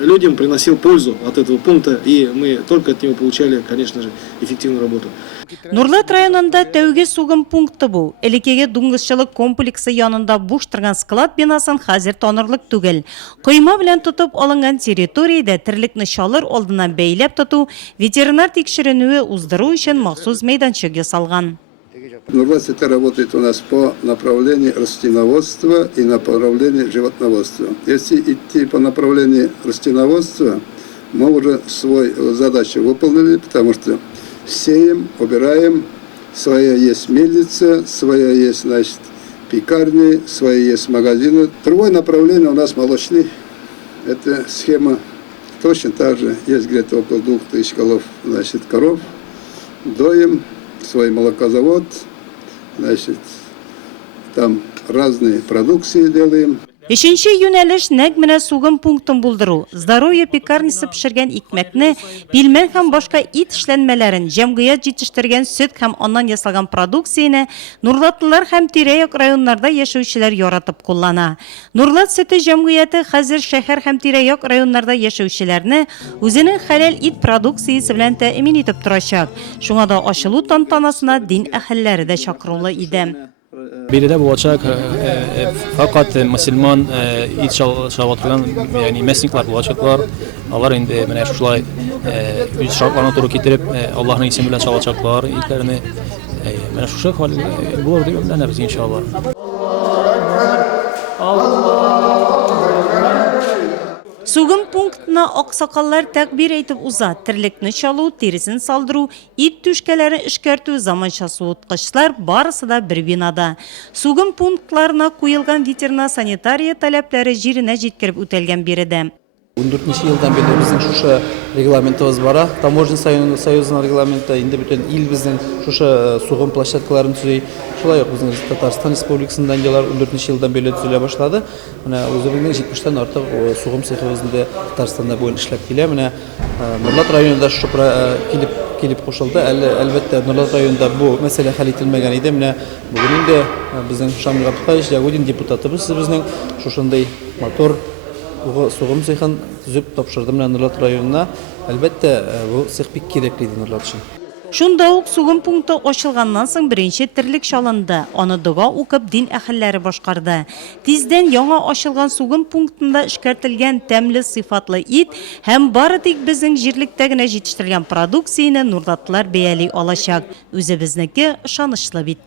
людям приносил пользу от этого пункта, и мы только от него получали, конечно же, эффективную работу. Нурлат районында тәуге сугым пункты бу. Элекеге дуңгызчылык комплексы янында буш торган склад бинасын хәзер танырлык түгел. Койма белән тотып алынган территориядә терлекне чалыр алдыннан бәйләп тоту, ветеринар тикшеренүе уздыру өчен махсус мәйданчык ясалган. Нурлат это работает у нас по направлению растениноводства и направлению животноводства. Если идти по направлению растениноводства, мы уже свою задачу выполнили, потому что сеем, убираем, своя есть мельница, своя есть, значит, пекарни, свои есть магазины. Другое направление у нас молочный. Это схема точно так же. Есть где-то около 2000 голов, значит, коров. Доим, свой молокозавод, значит, там разные продукции делаем. Ишенче юнәлеш нәг менә сугым пунктын булдыру. Здоровье пекарнисы пешергән икмәкне, пилмән һәм башка ит эшләнмәләрен, җәмгыять җитештергән сөт һәм аннан ясалган продукцияне Нурлатлылар һәм тирә-як районнарда яшәүчеләр яратып куллана. Нурлат сөте җәмгыяте хәзер шәһәр һәм тирә-як районнарда яшәүчеләрне үзенең хәләл ит продукциясе белән тәэмин итеп торачак. Шуңа да ачылу тантанасына дин әһелләре дә чакырылы иде. Biride bu açak fakat Müslüman it şavatırgan yani mesnikler bu açaklar onlar indi mene şulay üç şartlarına doğru getirip Allah'ın ismiyle çalacaklar itlerini mene şu şekilde bu orada ömrüne inşallah. Сугым пунктына аксакаллар тәкбир әйтеп уза, терлекне чалу, терисен салдыру, ит түшкәләре эшкәртү, заманча суыткычлар барысы да бер бинада. Сугым пунктларына куелган ветеринар-санитария таләпләре җиренә җиткереп үтәлгән биредә. 14 елдан бeri bizning şuşa reglamentimiz bora. Tamožni soyuzining reglamenti endi butun il bizning şuşa sug'um plashadkalarini tuzay. Şulay yo'q bizning Tatariston Respublikasidan joylar 14 yildan beri tuzila boshladi. Mana o'zimizning 70 dan ortiq sug'um seximizda Tataristonda bo'lib ishlab keladi. Mana Nurlat rayonida shu kelib qo'shildi. Albatta Nurlat rayonida bu masala hal etilmagan edi. Mana bugun endi bizning Shamil Abduqayev Jagudin deputatimiz bizning shunday motor Soğum seyhan tüzüp topşırdım Nurlat rayonuna. Elbette bu seyh pek gerekliydi Nurlat için. Şunda uq сугым пункты ачылганнан соң беренче терлек чалынды. Аны дуга укып дин әһелләре башкарды. Тиздән яңа ачылган сугым пунктында эшкәртелгән тәмле сыйфатлы ит һәм бары тик безнең җирлектә генә җитештерелгән продукцияне Нурдатлар бәяли алачак. Үзебезнеке ышанычлы бит.